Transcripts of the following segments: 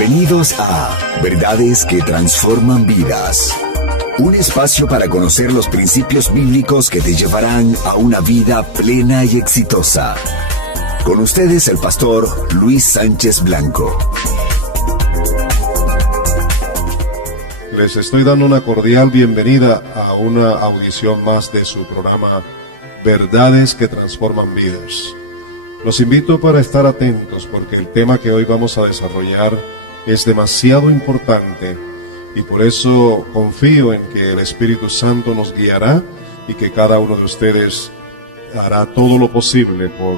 Bienvenidos a Verdades que Transforman Vidas. Un espacio para conocer los principios bíblicos que te llevarán a una vida plena y exitosa. Con ustedes el pastor Luis Sánchez Blanco. Les estoy dando una cordial bienvenida a una audición más de su programa Verdades que Transforman Vidas. Los invito para estar atentos porque el tema que hoy vamos a desarrollar es demasiado importante y por eso confío en que el Espíritu Santo nos guiará y que cada uno de ustedes hará todo lo posible por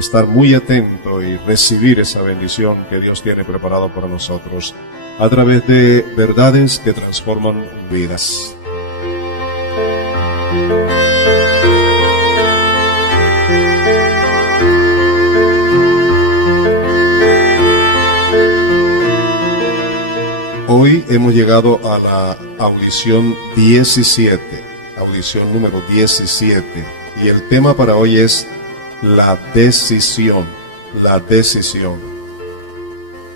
estar muy atento y recibir esa bendición que Dios tiene preparado para nosotros a través de verdades que transforman vidas. Hoy hemos llegado a la audición 17, audición número 17, y el tema para hoy es la decisión, la decisión.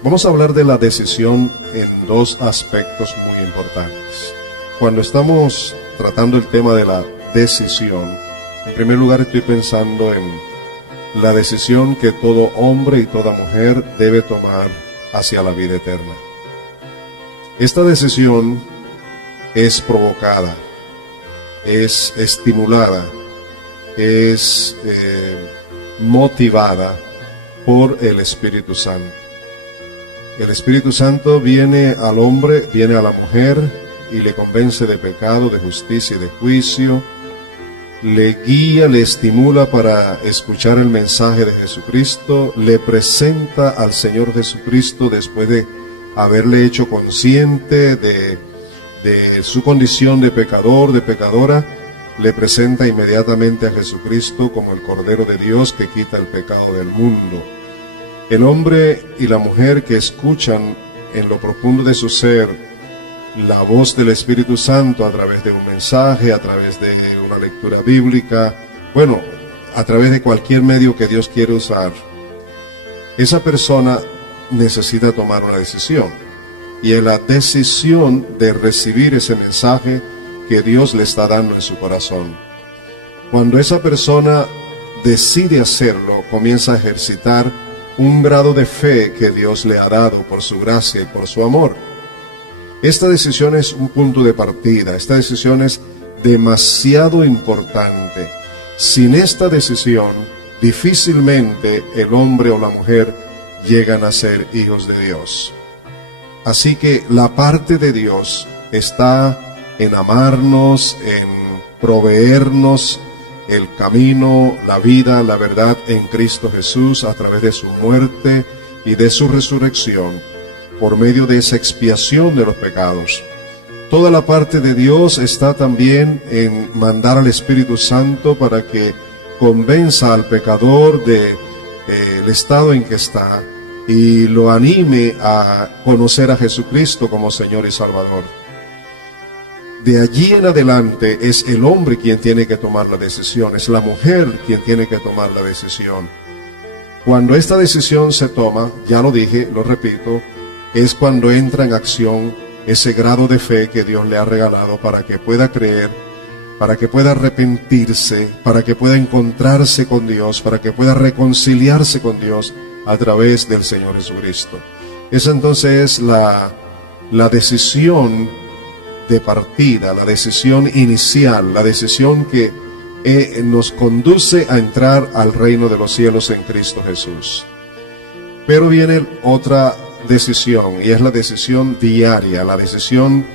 Vamos a hablar de la decisión en dos aspectos muy importantes. Cuando estamos tratando el tema de la decisión, en primer lugar estoy pensando en la decisión que todo hombre y toda mujer debe tomar hacia la vida eterna. Esta decisión es provocada, es estimulada, es motivada por el Espíritu Santo. El Espíritu Santo viene al hombre, viene a la mujer y le convence de pecado, de justicia y de juicio. Le guía, le estimula para escuchar el mensaje de Jesucristo. Le presenta al Señor Jesucristo después de haberle hecho consciente de su condición de pecador, de pecadora. Le presenta inmediatamente a Jesucristo como el Cordero de Dios que quita el pecado del mundo. El hombre y la mujer que escuchan en lo profundo de su ser la voz del Espíritu Santo a través de un mensaje, a través de una lectura bíblica, bueno, a través de cualquier medio que Dios quiere usar, esa persona necesita tomar una decisión. Y es la decisión de recibir ese mensaje que Dios le está dando en su corazón. Cuando esa persona decide hacerlo, comienza a ejercitar un grado de fe que Dios le ha dado por su gracia y por su amor. Esta decisión es un punto de partida, esta decisión es demasiado importante. Sin esta decisión, difícilmente el hombre o la mujer llegan a ser hijos de Dios. Así que la parte de Dios está en amarnos, en proveernos el camino, la vida, la verdad en Cristo Jesús a través de su muerte y de su resurrección por medio de esa expiación de los pecados. Toda la parte de Dios está también en mandar al Espíritu Santo para que convenza al pecador del estado en que está y lo anime a conocer a Jesucristo como Señor y Salvador. De allí en adelante es el hombre quien tiene que tomar la decisión, es la mujer quien tiene que tomar la decisión. Cuando esta decisión se toma, ya lo dije, lo repito, es cuando entra en acción ese grado de fe que Dios le ha regalado para que pueda creer, para que pueda arrepentirse, para que pueda encontrarse con Dios, para que pueda reconciliarse con Dios a través del Señor Jesucristo. Esa entonces es la decisión de partida, la decisión inicial, la decisión que nos conduce a entrar al reino de los cielos en Cristo Jesús. Pero viene otra decisión y es la decisión diaria, la decisión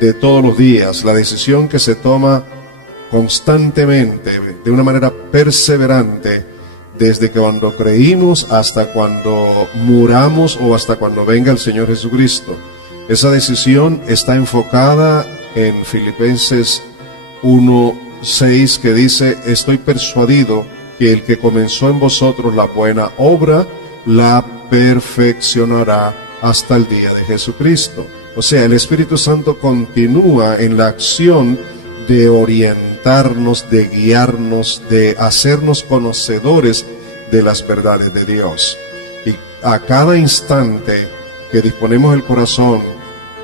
de todos los días, la decisión que se toma constantemente, de una manera perseverante, desde que cuando creímos hasta cuando muramos o hasta cuando venga el Señor Jesucristo. Esa decisión está enfocada en Filipenses 1:6 que dice: estoy persuadido que el que comenzó en vosotros la buena obra la perfeccionará hasta el día de Jesucristo. O sea, el Espíritu Santo continúa en la acción de orientarnos, de guiarnos, de hacernos conocedores de las verdades de Dios. Y a cada instante que disponemos el corazón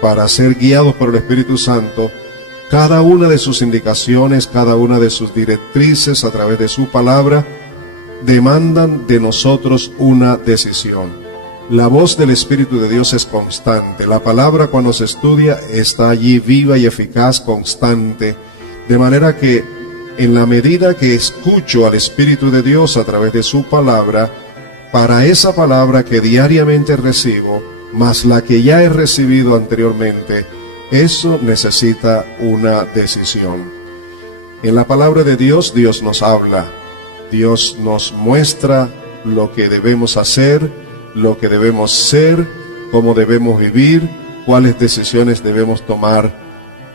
para ser guiados por el Espíritu Santo, cada una de sus indicaciones, cada una de sus directrices a través de su palabra, demandan de nosotros una decisión. La voz del Espíritu de Dios es constante. La palabra, cuando se estudia, está allí viva y eficaz, constante. De manera que en la medida que escucho al Espíritu de Dios a través de su palabra, para esa palabra que diariamente recibo, más la que ya he recibido anteriormente, eso necesita una decisión. En la palabra de Dios, Dios nos habla. Dios nos muestra lo que debemos hacer, lo que debemos ser, cómo debemos vivir, cuáles decisiones debemos tomar,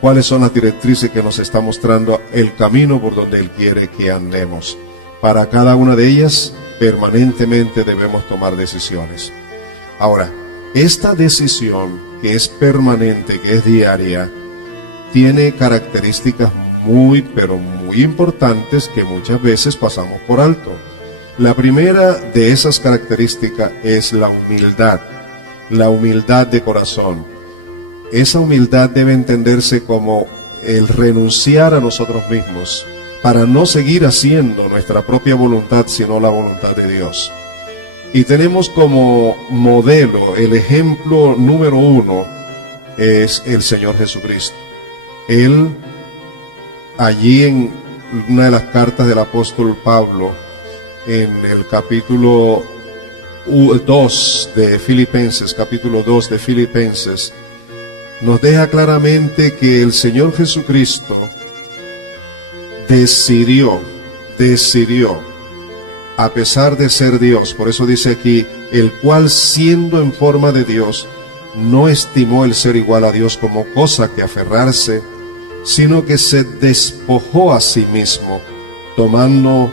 cuáles son las directrices que nos está mostrando el camino por donde Él quiere que andemos. Para cada una de ellas, permanentemente debemos tomar decisiones. Ahora, esta decisión que es permanente, que es diaria, tiene características muy, pero muy importantes que muchas veces pasamos por alto. La primera de esas características es la humildad de corazón. Esa humildad debe entenderse como el renunciar a nosotros mismos para no seguir haciendo nuestra propia voluntad, sino la voluntad de Dios. Y tenemos como modelo, el ejemplo número 1 es el Señor Jesucristo. Él, allí en una de las cartas del apóstol Pablo, en el capítulo 2 de Filipenses, nos deja claramente que el Señor Jesucristo decidió, a pesar de ser Dios, por eso dice aquí, el cual siendo en forma de Dios, no estimó el ser igual a Dios como cosa que aferrarse, sino que se despojó a sí mismo, tomando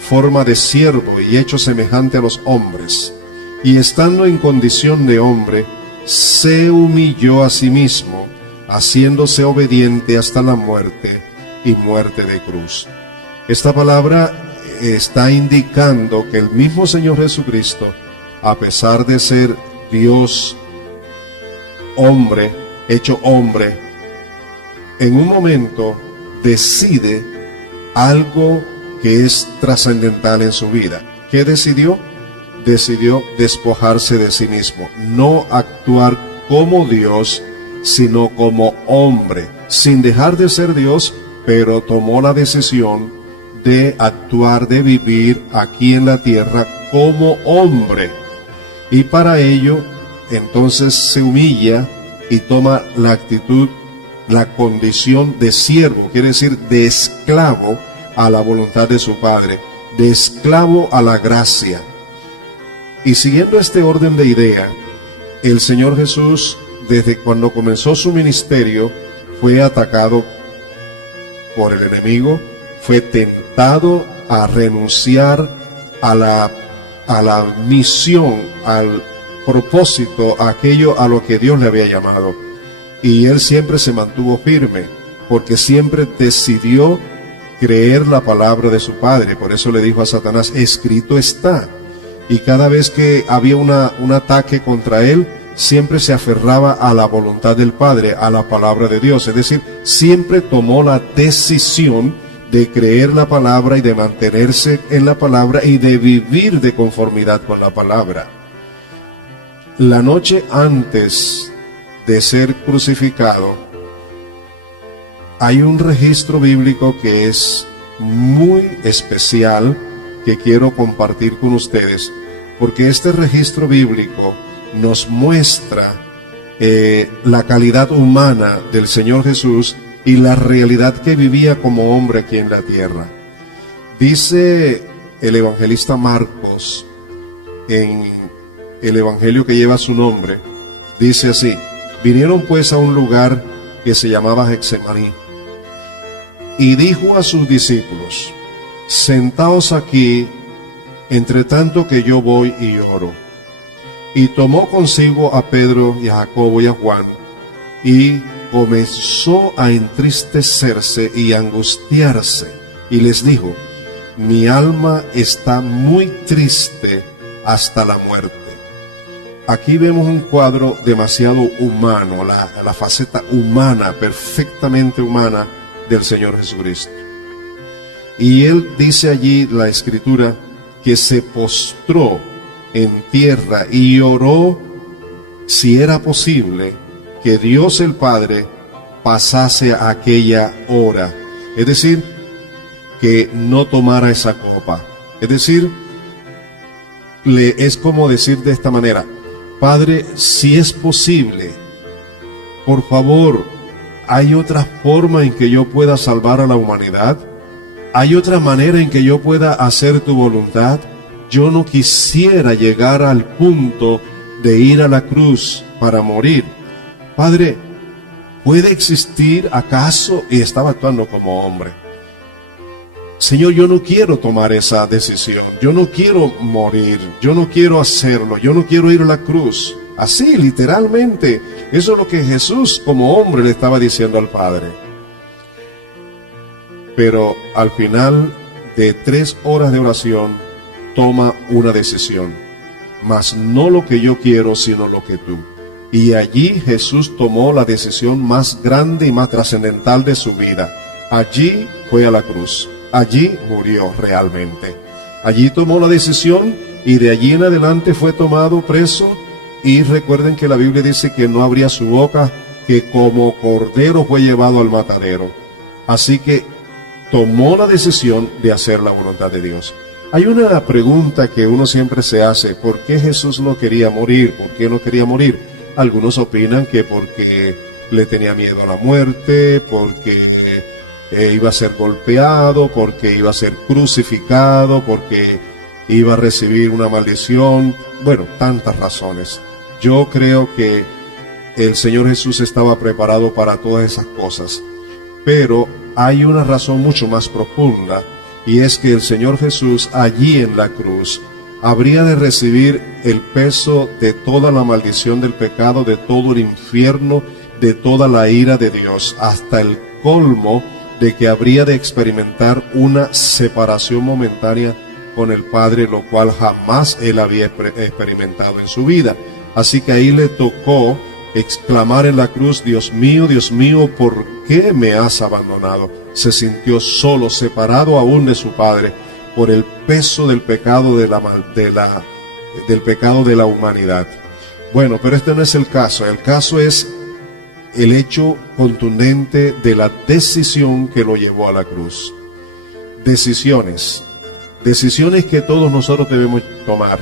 forma de siervo y hecho semejante a los hombres, y estando en condición de hombre, se humilló a sí mismo, haciéndose obediente hasta la muerte y muerte de cruz. Esta palabra está indicando que el mismo Señor Jesucristo, a pesar de ser Dios, hombre, hecho hombre, en un momento decide algo que es trascendental en su vida. ¿Qué decidió? Decidió despojarse de sí mismo, no actuar como Dios, sino como hombre, sin dejar de ser Dios, pero tomó la decisión de actuar, de vivir aquí en la tierra como hombre. Y para ello, entonces se humilla y toma la actitud, la condición de siervo, quiere decir de esclavo a la voluntad de su Padre, de esclavo a la gracia. Y siguiendo este orden de idea, el Señor Jesús, desde cuando comenzó su ministerio, fue atacado por el enemigo, fue tentado a renunciar a la misión, al propósito, a aquello a lo que Dios le había llamado. Y él siempre se mantuvo firme, porque siempre decidió creer la palabra de su Padre. Por eso le dijo a Satanás, escrito está. Y cada vez que había un ataque contra él, siempre se aferraba a la voluntad del Padre, a la palabra de Dios. Es decir, siempre tomó la decisión de creer la palabra y de mantenerse en la palabra y de vivir de conformidad con la palabra. La noche antes de ser crucificado, hay un registro bíblico que es muy especial que quiero compartir con ustedes, porque este registro bíblico nos muestra la calidad humana del Señor Jesús y la realidad que vivía como hombre aquí en la tierra. Dice el evangelista Marcos, en el evangelio que lleva su nombre, dice así: vinieron pues a un lugar que se llamaba Getsemaní, y dijo a sus discípulos, sentaos aquí, entre tanto que yo voy y oro. Y tomó consigo a Pedro y a Jacobo y a Juan, y comenzó a entristecerse y angustiarse, y les dijo, mi alma está muy triste hasta la muerte. aquí vemos un cuadro demasiado humano, la faceta humana, perfectamente humana del Señor Jesucristo. Y Él dice allí, la Escritura, que se postró en tierra y oró, si era posible, que Dios el Padre pasase a aquella hora. Es decir, que no tomara esa copa. Es decir, es como decir de esta manera: Padre, si es posible, por favor, ¿hay otra forma en que yo pueda salvar a la humanidad? ¿Hay otra manera en que yo pueda hacer tu voluntad? Yo no quisiera llegar al punto de ir a la cruz para morir. Padre, ¿puede existir acaso? Y estaba actuando como hombre. Señor, yo no quiero tomar esa decisión. Yo no quiero morir. Yo no quiero hacerlo. Yo no quiero ir a la cruz. Así, literalmente. Eso es lo que Jesús como hombre le estaba diciendo al Padre. Pero al final de 3 horas de oración, toma una decisión. Mas no lo que yo quiero, sino lo que tú. Y allí Jesús tomó la decisión más grande y más trascendental de su vida. Allí fue a la cruz. Allí murió realmente. Allí tomó la decisión y de allí en adelante fue tomado preso. Y recuerden que la Biblia dice que no abría su boca, que como cordero fue llevado al matadero. Así que tomó la decisión de hacer la voluntad de Dios. Hay una pregunta que uno siempre se hace: ¿por qué Jesús no quería morir? ¿Por qué no quería morir? Algunos opinan que porque le tenía miedo a la muerte, porque iba a ser golpeado, porque iba a ser crucificado, porque iba a recibir una maldición. Bueno, tantas razones. Yo creo que el Señor Jesús estaba preparado para todas esas cosas. Pero hay una razón mucho más profunda, y es que el Señor Jesús allí en la cruz habría de recibir el peso de toda la maldición del pecado, de todo el infierno, de toda la ira de Dios, hasta el colmo de que habría de experimentar una separación momentánea con el Padre, lo cual jamás él había experimentado en su vida. Así que ahí le tocó exclamar en la cruz: Dios mío, ¿por qué me has abandonado? Se sintió solo, separado aún de su Padre, por el peso del pecado del pecado de la humanidad. Bueno, pero este no es el caso. El caso es el hecho contundente de la decisión que lo llevó a la cruz. Decisiones que todos nosotros debemos tomar.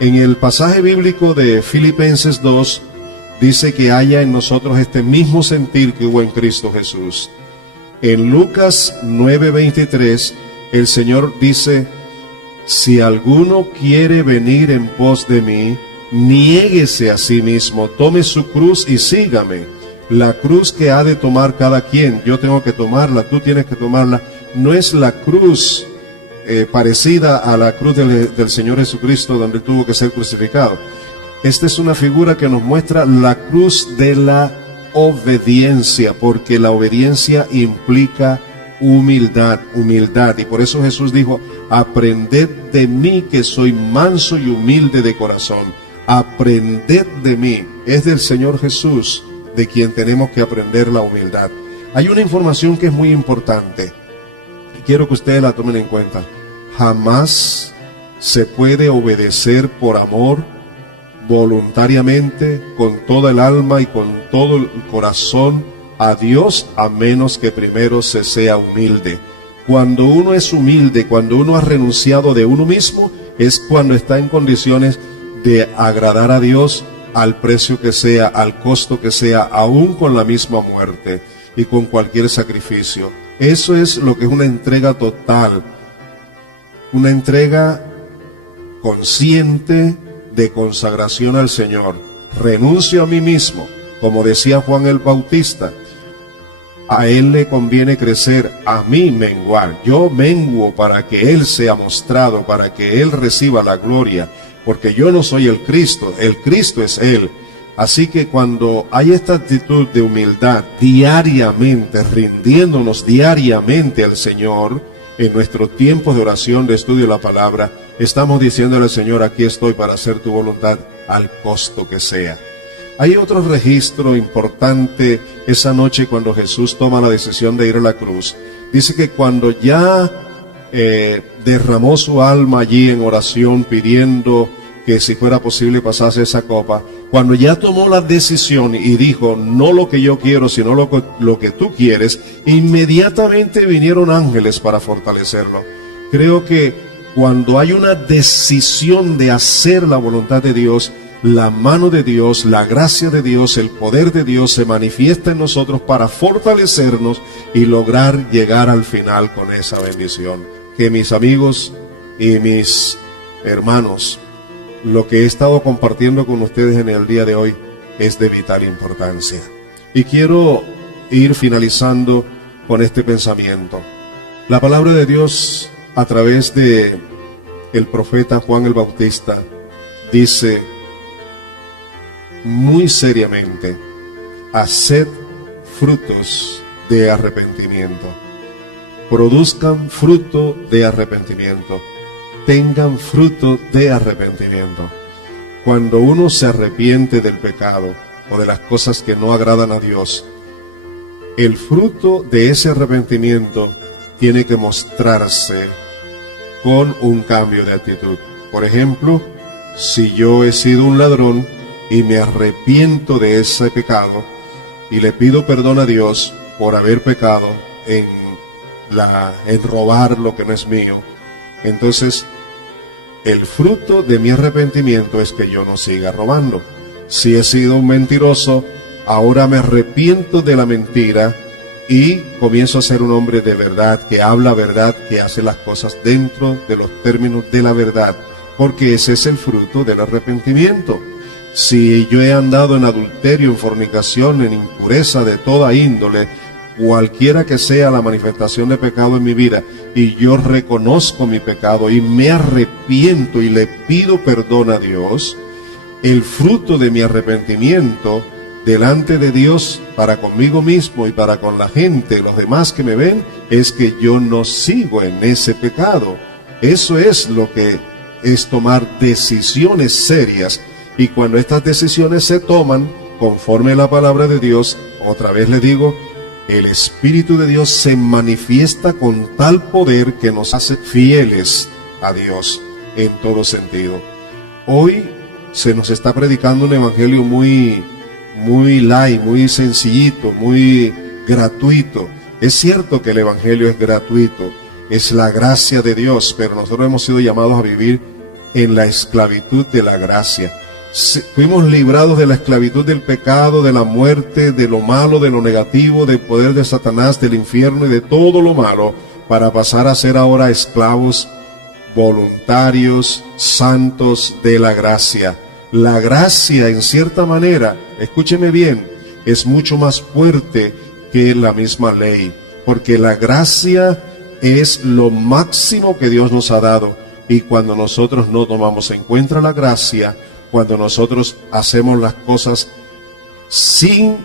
En el pasaje bíblico de Filipenses 2 dice que haya en nosotros este mismo sentir que hubo en Cristo Jesús. En Lucas 9:23 el Señor dice: si alguno quiere venir en pos de mí, niéguese a sí mismo, tome su cruz y sígame. La cruz que ha de tomar cada quien, yo tengo que tomarla, tú tienes que tomarla, no es la cruz parecida a la cruz del Señor Jesucristo, donde tuvo que ser crucificado. Esta es una figura que nos muestra la cruz de la obediencia, porque la obediencia implica humildad, y por eso Jesús dijo: aprended de mí que soy manso y humilde de corazón. Aprended de mí. Es del Señor Jesús de quien tenemos que aprender la humildad. Hay una información que es muy importante y quiero que ustedes la tomen en cuenta. Jamás se puede obedecer por amor, voluntariamente, con toda el alma y con todo el corazón a Dios, a menos que primero se sea humilde. Cuando uno es humilde, cuando uno ha renunciado de uno mismo, es cuando está en condiciones de agradar a Dios al precio que sea, al costo que sea, aún con la misma muerte y con cualquier sacrificio. Eso es lo que es una entrega total, una entrega consciente de consagración al Señor. Renuncio a mí mismo, como decía Juan el Bautista. A Él le conviene crecer, a mí menguar. Yo menguo para que Él sea mostrado, para que Él reciba la gloria, porque yo no soy el Cristo es Él. Así que cuando hay esta actitud de humildad diariamente, rindiéndonos diariamente al Señor, en nuestros tiempos de oración, de estudio de la palabra, estamos diciéndole al Señor: aquí estoy para hacer tu voluntad, al costo que sea. Hay otro registro importante esa noche cuando Jesús toma la decisión de ir a la cruz. Dice que cuando ya derramó su alma allí en oración pidiendo que si fuera posible pasase esa copa, cuando ya tomó la decisión y dijo, no lo que yo quiero, sino lo que tú quieres, inmediatamente vinieron ángeles para fortalecerlo. Creo que cuando hay una decisión de hacer la voluntad de Dios, la mano de Dios, la gracia de Dios, el poder de Dios se manifiesta en nosotros para fortalecernos y lograr llegar al final con esa bendición. Que mis amigos y mis hermanos, lo que he estado compartiendo con ustedes en el día de hoy es de vital importancia. Y quiero ir finalizando con este pensamiento. La palabra de Dios a través de el profeta Juan el Bautista dice muy seriamente: haced frutos de arrepentimiento, produzcan fruto de arrepentimiento, tengan fruto de arrepentimiento. Cuando uno se arrepiente del pecado o de las cosas que no agradan a Dios, el fruto de ese arrepentimiento tiene que mostrarse con un cambio de actitud. Por ejemplo, si yo he sido un ladrón y me arrepiento de ese pecado y le pido perdón a Dios por haber pecado en robar lo que no es mío, entonces el fruto de mi arrepentimiento es que yo no siga robando. Si he sido un mentiroso, ahora me arrepiento de la mentira y comienzo a ser un hombre de verdad, que habla verdad, que hace las cosas dentro de los términos de la verdad, porque ese es el fruto del arrepentimiento. Si yo he andado en adulterio, en fornicación, en impureza de toda índole, cualquiera que sea la manifestación de pecado en mi vida, y yo reconozco mi pecado y me arrepiento y le pido perdón a Dios, el fruto de mi arrepentimiento delante de Dios, para conmigo mismo y para con la gente, los demás que me ven, es que yo no sigo en ese pecado. Eso es lo que es tomar decisiones serias. Y cuando estas decisiones se toman conforme a la palabra de Dios, otra vez le digo, el Espíritu de Dios se manifiesta con tal poder que nos hace fieles a Dios en todo sentido. Hoy se nos está predicando un evangelio muy light, muy sencillito, muy gratuito. Es cierto que el evangelio es gratuito, es la gracia de Dios, pero nosotros hemos sido llamados a vivir en la esclavitud de la gracia. Fuimos librados de la esclavitud del pecado, de la muerte, de lo malo, de lo negativo, del poder de Satanás, del infierno y de todo lo malo, para pasar a ser ahora esclavos voluntarios, santos de la gracia. La gracia, en cierta manera, escúcheme bien, es mucho más fuerte que la misma ley, porque la gracia es lo máximo que Dios nos ha dado, y cuando nosotros no tomamos en cuenta la gracia, cuando nosotros hacemos las cosas sin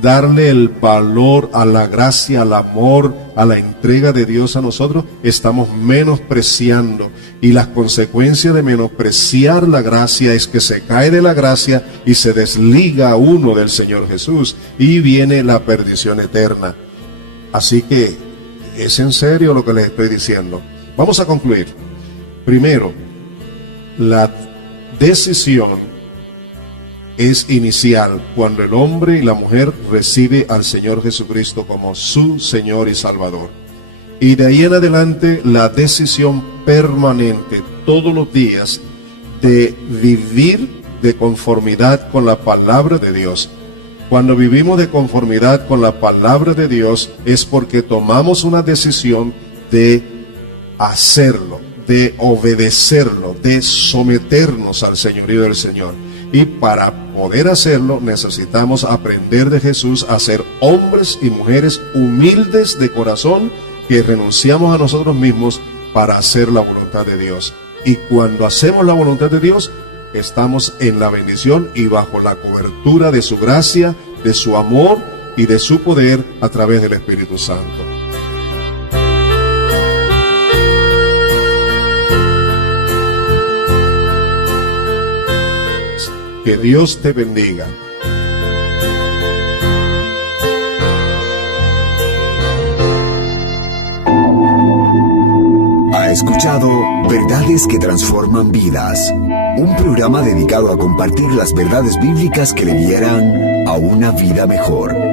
darle el valor a la gracia, al amor, a la entrega de Dios a nosotros, estamos menospreciando. Y las consecuencias de menospreciar la gracia es que se cae de la gracia y se desliga uno del Señor Jesús y viene la perdición eterna. Así que es en serio lo que les estoy diciendo. Vamos a concluir. Primero, la decisión es inicial cuando el hombre y la mujer recibe al Señor Jesucristo como su Señor y Salvador. Y de ahí en adelante la decisión permanente todos los días de vivir de conformidad con la palabra de Dios. Cuando vivimos de conformidad con la palabra de Dios es porque tomamos una decisión de hacerlo, de obedecerlo, de someternos al señorío del Señor. Y para poder hacerlo necesitamos aprender de Jesús a ser hombres y mujeres humildes de corazón, que renunciamos a nosotros mismos para hacer la voluntad de Dios. Y cuando hacemos la voluntad de Dios, estamos en la bendición y bajo la cobertura de su gracia, de su amor y de su poder a través del Espíritu Santo. Que Dios te bendiga. Ha escuchado Verdades que Transforman Vidas, un programa dedicado a compartir las verdades bíblicas que le guiarán a una vida mejor.